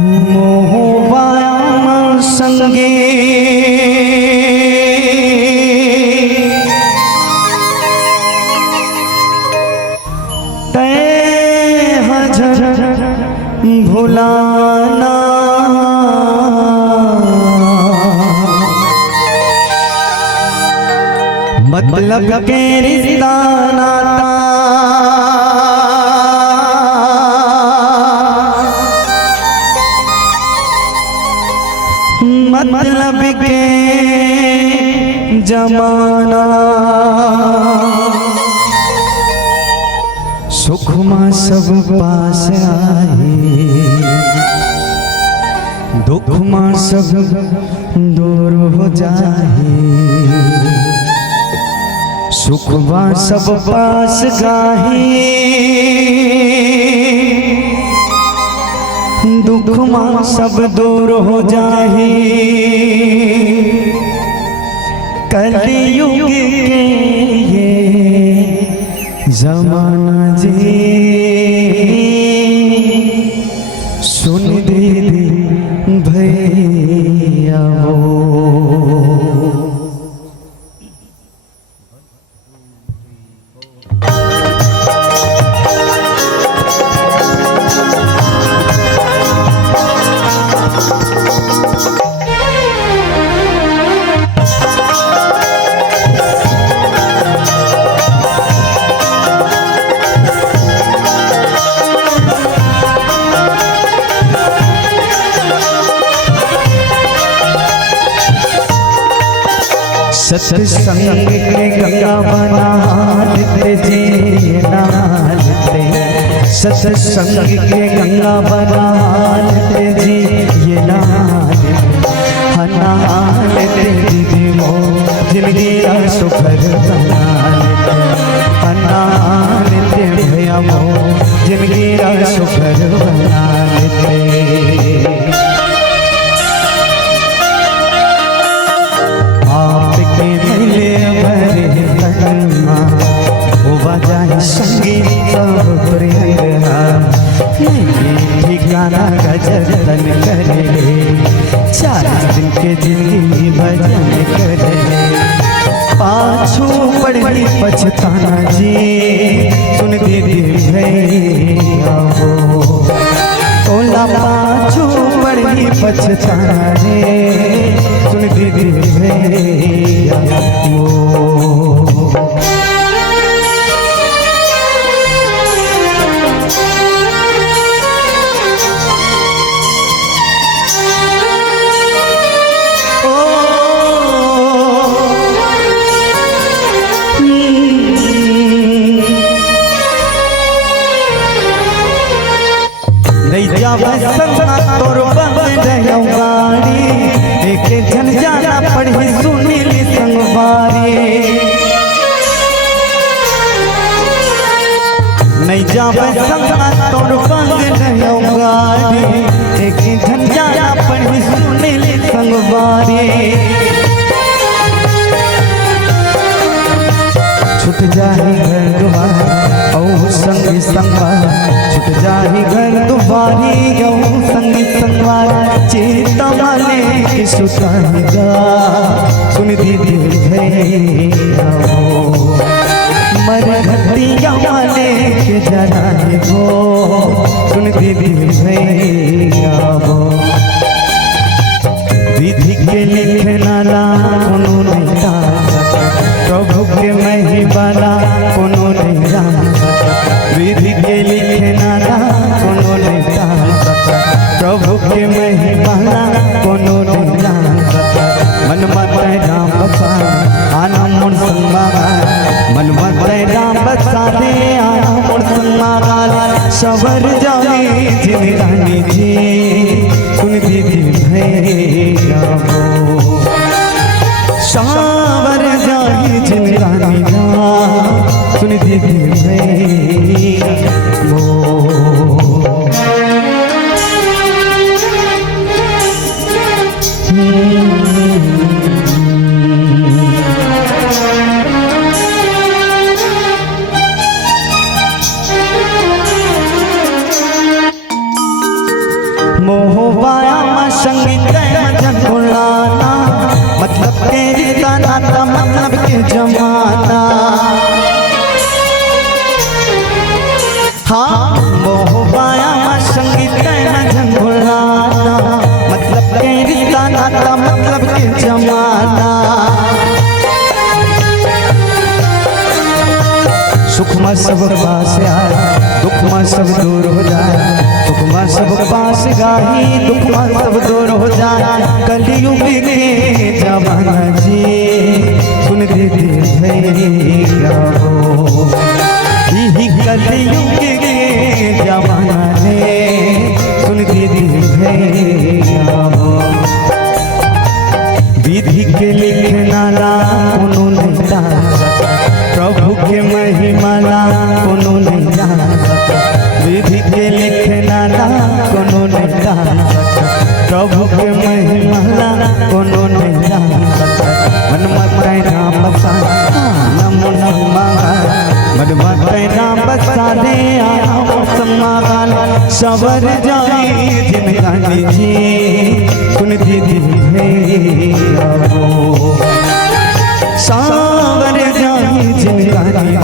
मोहवाया संगे तय हजर भुलाना मतलब के रिश्ता नाता मतलब के जमाना सुख में सब पास आए दुख में सब दूर हो जाए सुख में सब पास गाहे दुख में सब दूर हो जाए कलयुग के ये जमाना जी सुन दे भैया वो सत्संग के गंगा बनाते जी नालते सत्संग के गंगा बनाते जी ये नालते जी मो जिंदगी सुखर बनाते भैया मो जिंदगी सुखर बनाते संगीत ठिकाना गजन करे 4 दिन के जिंदगी भजन करे पाछू पड़ी पछताना जी सुन दीदी भैया हो तोला पाछू पड़ी पछताना रे सुन दीदी भैया हो तोर गाड़ी देखे झन जाना पड़ी सुनीली संगवारी नहीं जावे संगा तोर गाड़ी देखे झन जाना पड़ी सुनीली संगवारी छुट जाए घर दुआर औ संगी संगवार छुट जाए घर दुआरी औ संगी संगवार चेता माने की सुतागा सुन दीदी भैया हो मरघटिया माने के जराए हो सुन दीदी भैया हो विधि के लिखना ला कोनो नहीं प्रभु के महिबाला कोनो नहीं विधि के लिखना ला कोनो नहीं प्रभु के महिबाला कोनो नहीं मन मत राम बसा आना मुड़ संगमा मन मत राम बसा दे आना मुड़ संगमा सवर जाए जिन रानी जी सुन दीदी भैया हो सावर जाए जिन रानी सुन दीदी भैया हो मोहबाया में संगीत जन बुलाना, मतलब के रिश्ता नाता मतलब के जमाना। हाँ मोहबाया में संगीत जन बुलाना, मतलब के रिश्ता नाता मतलब के जमाना। सुख में सब पास आए, दुख में सब दूर हो जाए। सुख में सब पास गाही, दुख में सब दूर हो जाए। कलयुग के जमाना जी सुन दीदी भैया हो, यही कलयुग के जमाना है सुन दीदी भैया हो। विधि के लिखना ला कोनो नहीं जान सकता, प्रभु के महिमाला कोनो नहीं जान सकता। विधि के लिखना ला कोनो नहीं जान सकता, प्रभु के महिमाला कोनो नहीं जान सकता। मन मत नाम बसा नमो नमः, मन मत नाम बसा दे आम समागाल। सवर जाए जिनगानी जी सुन दीदी भैया हो, सावर जाए जिनगानी